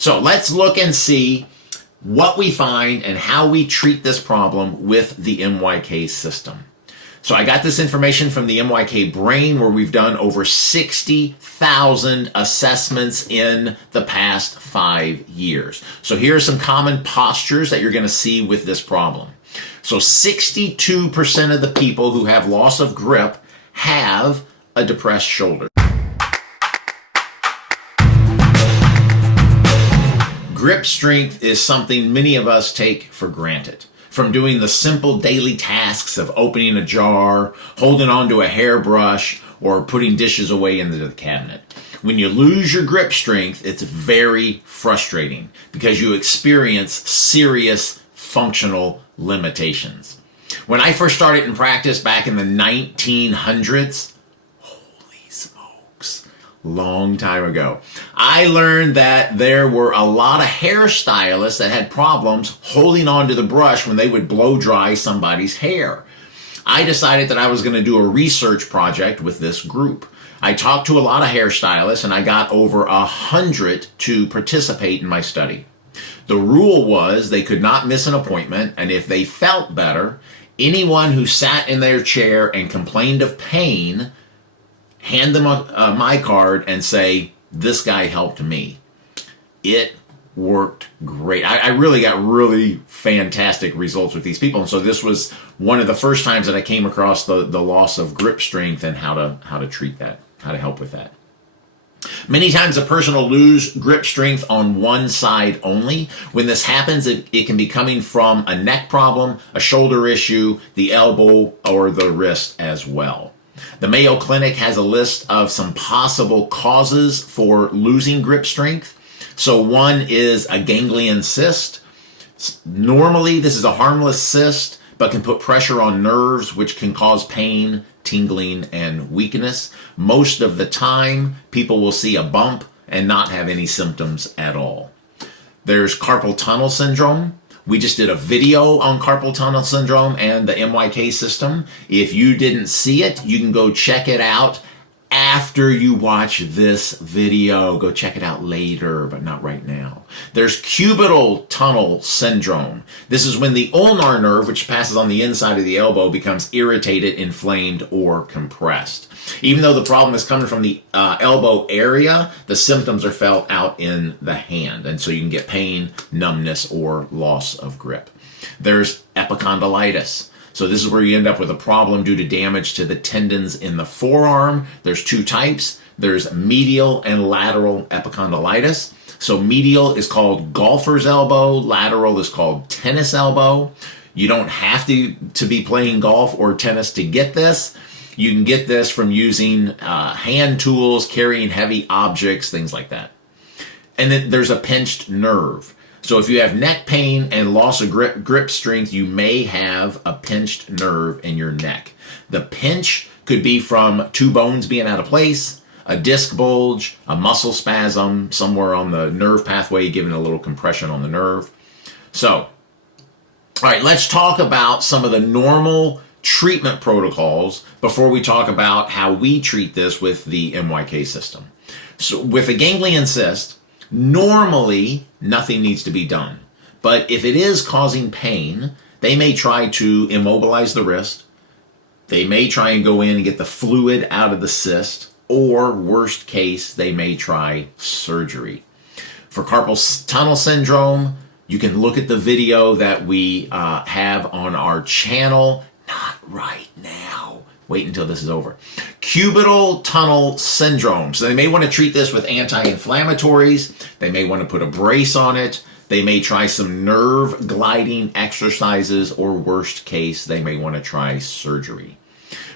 So let's look and see what we find and how we treat this problem with the MYK system. So I got this information from the MYK Brain, where we've done over 60,000 assessments in the past 5 years. So here are some common postures that you're going to see with this problem. So 62% of the people who have loss of grip have a depressed shoulder. Grip strength is something many of us take for granted. From doing the simple daily tasks of opening a jar, holding onto a hairbrush, or putting dishes away into the cabinet. When you lose your grip strength, it's very frustrating because you experience serious functional limitations. When I first started in practice back in the 1900s, long time ago, I learned that there were a lot of hairstylists that had problems holding onto the brush when they would blow dry somebody's hair. I decided that I was going to do a research project with this group. I talked to a lot of hairstylists and I got over 100 to participate in my study. The rule was they could not miss an appointment, and if they felt better, anyone who sat in their chair and complained of pain, hand them my card and say, this guy helped me. It worked great. I really got really fantastic results with these people. And so this was one of the first times that I came across the loss of grip strength and how to treat that, how to help with that. Many times a person will lose grip strength on one side only. When this happens, it can be coming from a neck problem, a shoulder issue, the elbow, or the wrist as well. The Mayo Clinic has a list of some possible causes for losing grip strength. So one is a ganglion cyst. Normally, this is a harmless cyst, but can put pressure on nerves, which can cause pain, tingling, and weakness. Most of the time, people will see a bump and not have any symptoms at all. There's carpal tunnel syndrome. We just did a video on carpal tunnel syndrome and the MYK system. If you didn't see it, you can go check it out after you watch this video. Go check it out later, but not right now. There's cubital tunnel syndrome. This is when the ulnar nerve, which passes on the inside of the elbow, becomes irritated, inflamed, or compressed. Even though the problem is coming from the elbow area, the symptoms are felt out in the hand. And so you can get pain, numbness, or loss of grip. There's epicondylitis. So this is where you end up with a problem due to damage to the tendons in the forearm. There's two types. There's medial and lateral epicondylitis. So medial is called golfer's elbow. Lateral is called tennis elbow. You don't have to be playing golf or tennis to get this. You can get this from using hand tools, carrying heavy objects, things like that. And then there's a pinched nerve. So if you have neck pain and loss of grip strength, you may have a pinched nerve in your neck. The pinch could be from two bones being out of place, a disc bulge, a muscle spasm somewhere on the nerve pathway, giving a little compression on the nerve. So, all right, let's talk about some of the normal treatment protocols before we talk about how we treat this with the MYK system. So with a ganglion cyst, normally nothing needs to be done. But if it is causing pain, they may try to immobilize the wrist. They may try and go in and get the fluid out of the cyst, or worst case, they may try surgery. For carpal tunnel syndrome, you can look at the video that we have on our channel. Not right now. Wait until this is over. Cubital tunnel syndrome. So they may want to treat this with anti-inflammatories. They may want to put a brace on it. They may try some nerve gliding exercises, or worst case, they may want to try surgery.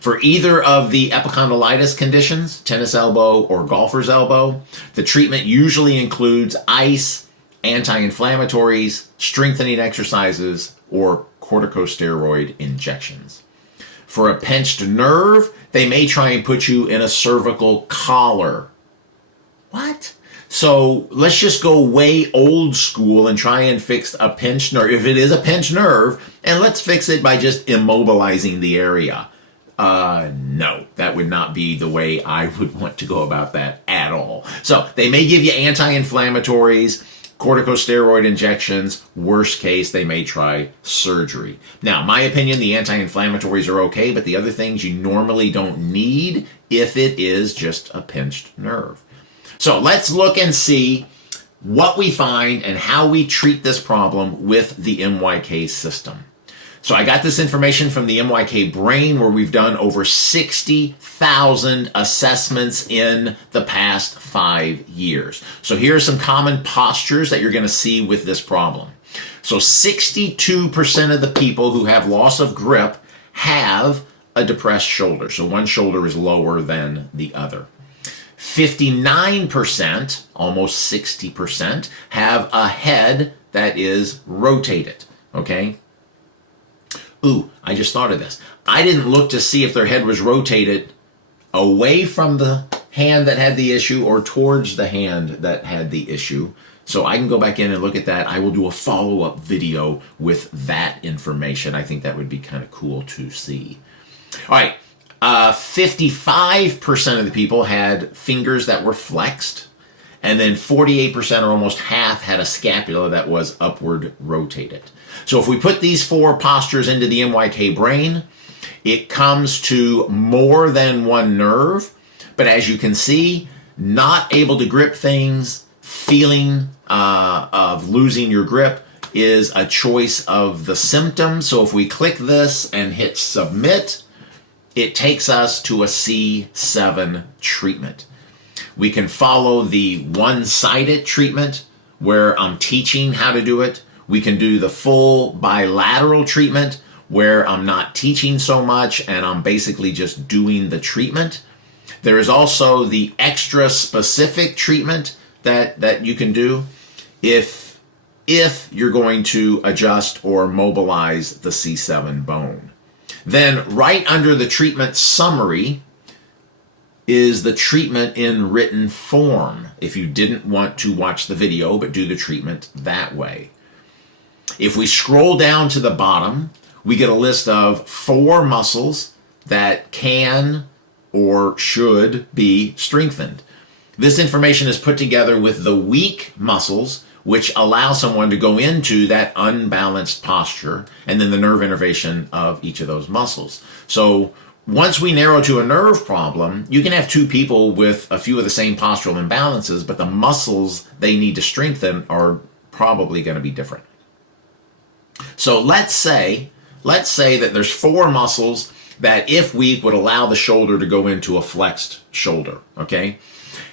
For either of the epicondylitis conditions, tennis elbow or golfer's elbow, the treatment usually includes ice, anti-inflammatories, strengthening exercises, or corticosteroid injections. For a pinched nerve, they may try and put you in a cervical collar. What? So let's just go way old school and try and fix a pinched nerve, if it is a pinched nerve, and let's fix it by just immobilizing the area. No, that would not be the way I would want to go about that at all. So they may give you anti-inflammatories, corticosteroid injections. Worst case, they may try surgery. Now, my opinion, the anti-inflammatories are okay, but the other things you normally don't need if it is just a pinched nerve. So let's look and see what we find and how we treat this problem with the MYK system. So I got this information from the MYK Brain, where we've done over 60,000 assessments in the past 5 years. So here are some common postures that you're going to see with this problem. So 62% of the people who have loss of grip have a depressed shoulder. So one shoulder is lower than the other. 59%, almost 60%, have a head that is rotated, okay? Ooh, I just thought of this. I didn't look to see if their head was rotated away from the hand that had the issue or towards the hand that had the issue. So I can go back in and look at that. I will do a follow-up video with that information. I think that would be kind of cool to see. All right, 55% of the people had fingers that were flexed, and then 48% or almost half had a scapula that was upward rotated. So if we put these 4 postures into the MYK Brain, it comes to more than one nerve, but as you can see, not able to grip things, feeling of losing your grip is a choice of the symptom. So if we click this and hit submit, it takes us to a C7 treatment. We can follow the one-sided treatment where I'm teaching how to do it. We can do the full bilateral treatment where I'm not teaching so much and I'm basically just doing the treatment. There is also the extra specific treatment that you can do if you're going to adjust or mobilize the C7 bone. Then right under the treatment summary is the treatment in written form, if you didn't want to watch the video but do the treatment that way. If we scroll down to the bottom, we get a list of 4 muscles that can or should be strengthened. This information is put together with the weak muscles, which allow someone to go into that unbalanced posture, and then the nerve innervation of each of those muscles. So once we narrow to a nerve problem, you can have 2 people with a few of the same postural imbalances, but the muscles they need to strengthen are probably going to be different. So let's say that there's 4 muscles that, if weak, would allow the shoulder to go into a flexed shoulder, okay?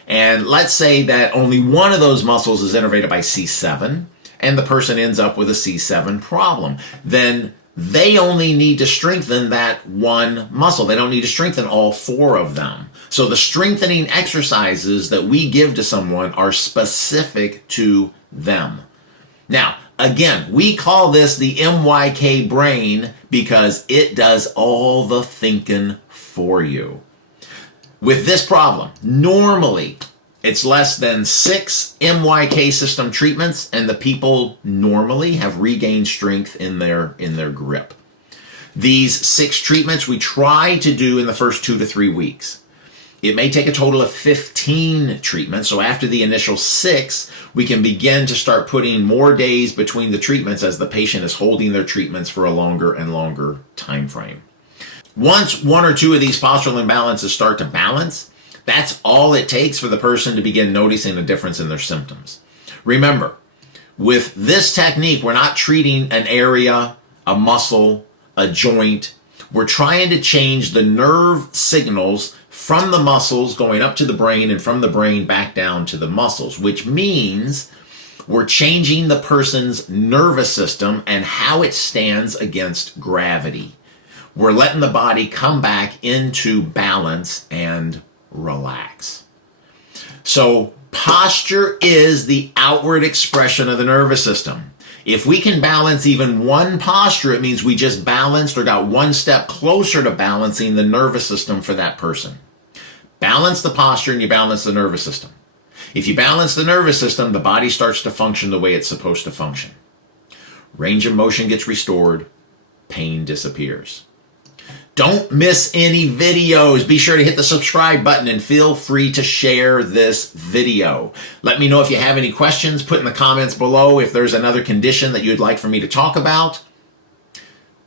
And let's say that only one of those muscles is innervated by C7, and the person ends up with a C7 problem. Then they only need to strengthen that one muscle. They don't need to strengthen all 4 of them. So the strengthening exercises that we give to someone are specific to them. Now, again, we call this the MYK Brain because it does all the thinking for you. With this problem, normally it's less than 6 MYK system treatments, and the people normally have regained strength in their grip. These 6 treatments we try to do in the first 2 to 3 weeks. It may take a total of 15 treatments, so after the initial 6, we can begin to start putting more days between the treatments as the patient is holding their treatments for a longer and longer time frame. Once 1 or 2 of these postural imbalances start to balance, that's all it takes for the person to begin noticing a difference in their symptoms. Remember, with this technique, we're not treating an area, a muscle, a joint. We're trying to change the nerve signals from the muscles going up to the brain and from the brain back down to the muscles, which means we're changing the person's nervous system and how it stands against gravity. We're letting the body come back into balance and relax. So posture is the outward expression of the nervous system. If we can balance even one posture, it means we just balanced or got one step closer to balancing the nervous system for that person. Balance the posture and you balance the nervous system. If you balance the nervous system, the body starts to function the way it's supposed to function. Range of motion gets restored, pain disappears. Don't miss any videos. Be sure to hit the subscribe button and feel free to share this video. Let me know if you have any questions. Put in the comments below if there's another condition that you'd like for me to talk about.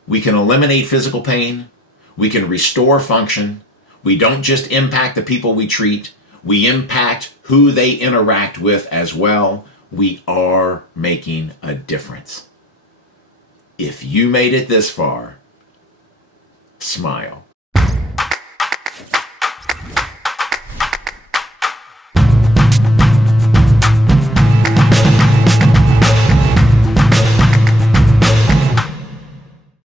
We can eliminate physical pain. We can restore function. We don't just impact the people we treat. We impact who they interact with as well. We are making a difference. If you made it this far, smile.